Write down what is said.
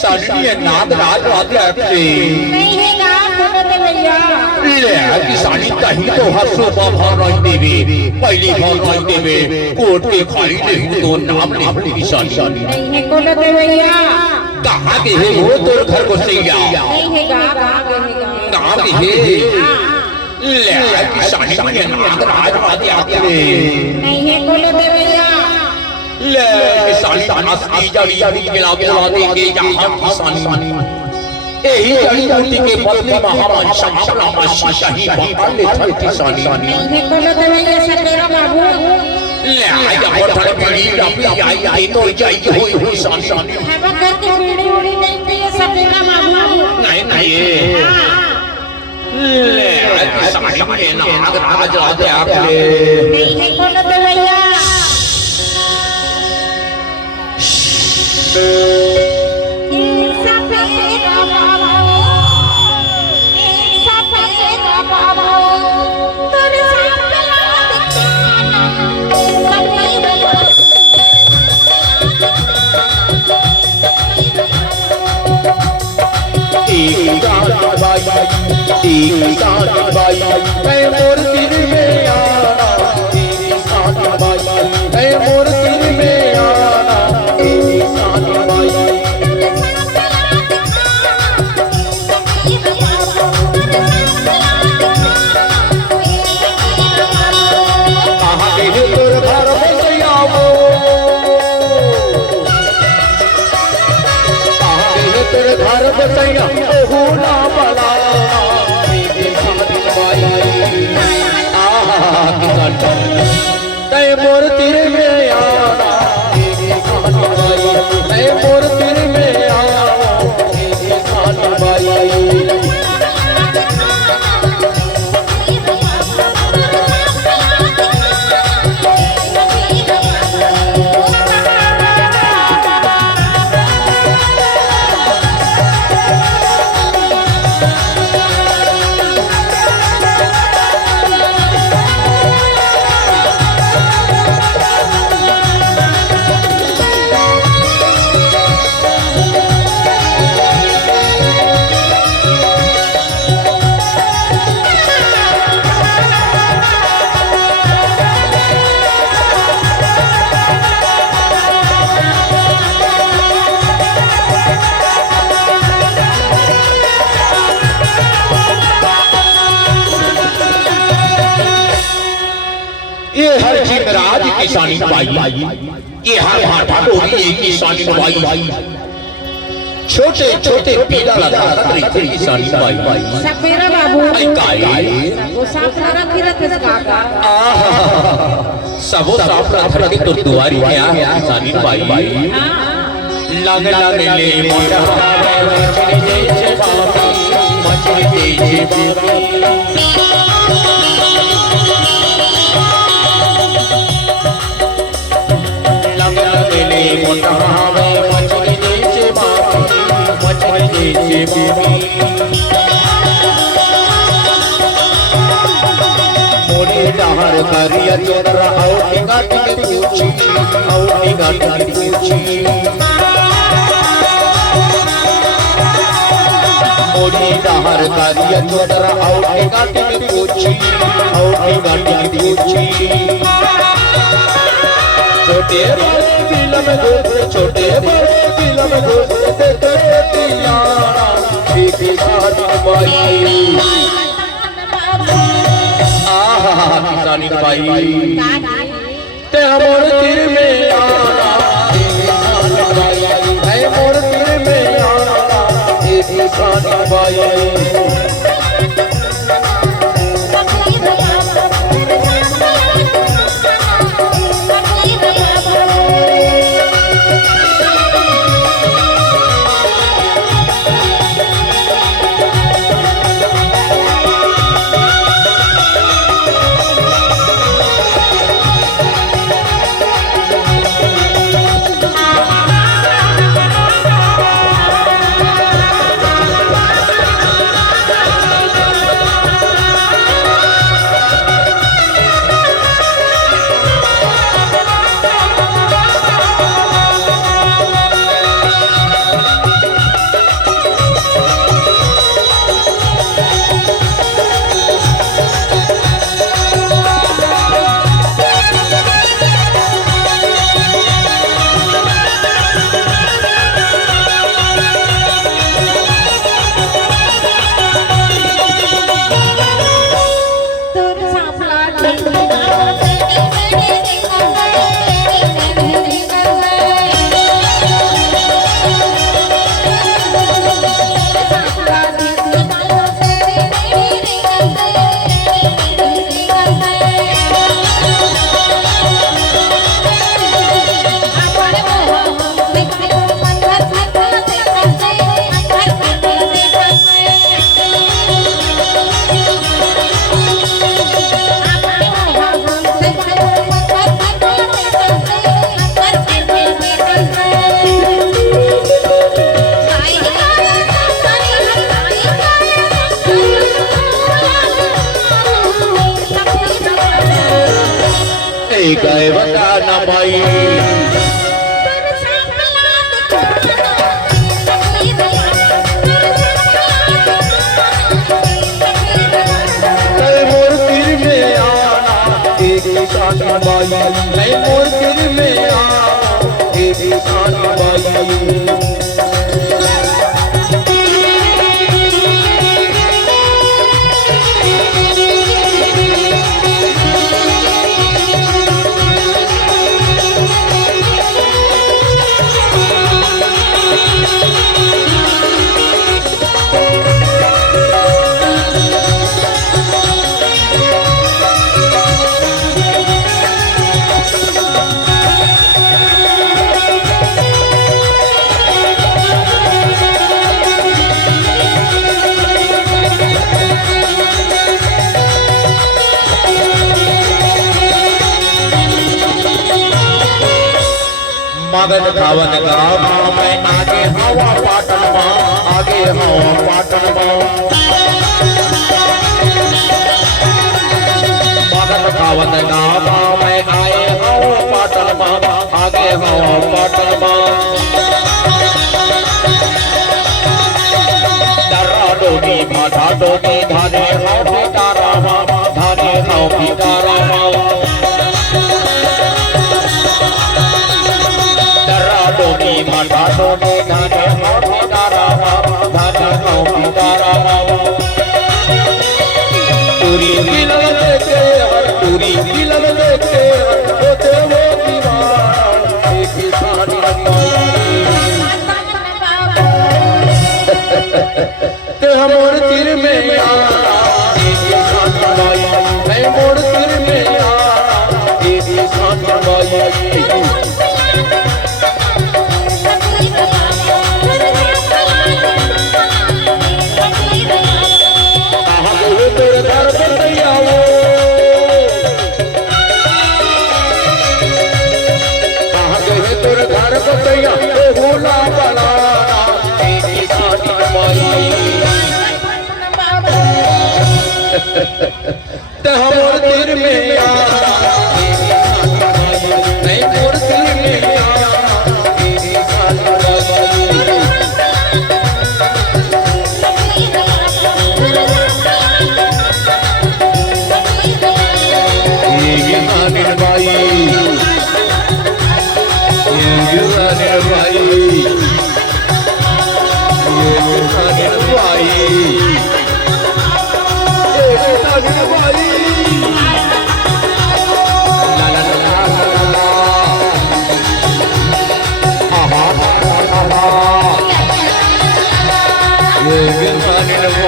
किसानी नाद रात रात रखते नहीं है गा बोलते भैया ले किसानी कहीं तो हसो बाबा रही देवे पहली भाग रही देवे कोट के खाली नहीं तो नाम नहीं किसानी नहीं है बोलते भैया कहाँ के है वो तो घर को सिंगा नहीं है गा कहाँ के है ले किसानी नाद रात रात आते नहीं है बोलते भैया ले किसानी असली जड़ी गिला गिला देंगे यहाँ किसानी यही जड़ी बूटी के बदले में हमारा शासना शाही बंगाल ले थी किसानी नहीं है बोलते भैया सतेरा बाबू ले आया होठल पीड़ी रपी आई तो जाई हुई किसानी है बकर की पीड़ी उड़ी नहीं थी ये सतेरा बाबू नहीं ले किसानी में नाग राज राज आके नहीं है बोलते भैया किसानी बाई ये हर हाथा डोरी एक किसानी बाई छोटे छोटे पीला लगा रही थी किसानी बाई सपेरा बाबू आई काई वो साफ रखी रखे काका सबो साफ रखे तो दुआरी क्या है किसानी बाई लग लग ले मोरा मछली जे बाबी मछली जे बाबी मोड़ी डहर करिया चोरा औटी गाटी के पूछी औटी गाटी के पूछी मोड़ी डहर करिया चोरा औटी गाटी के पूछी औटी गाटी के पूछी छोटे बड़े बिल में घुस छोटे बड़े बिल में घुस देते तियारा ठीक किसानी बाई आहा किसानी बाई ते हमर तीर में आना है मोर तीर में आना एक किसानी बाई गए बताना भाई मोर तीर में आना एक निशाना बाई नहीं मोर तीर में आना एक निशाना बाई मगन खावन गाँव में आगे हवा पाटन आगे हवा पाटन मगन खावन गाँव में आए हवा पाटन आगे हवा पाटन दर्रा डोगी भाटा डोगी धाने हाव पिटारा धाने हाव पिटारा डोगी भाटा डोगी धाने हाव पिटारा धाने हाव पिटारा पूरी दिलम देखे पूरी दिलम देखे होते वो दीवार एक सानी ते हमोर तीर में आना एक सानी बाई मैं मोर तीर में आना एक सानी बाई हमोर तीर में आना नहीं मोर तीर में आना भाई ये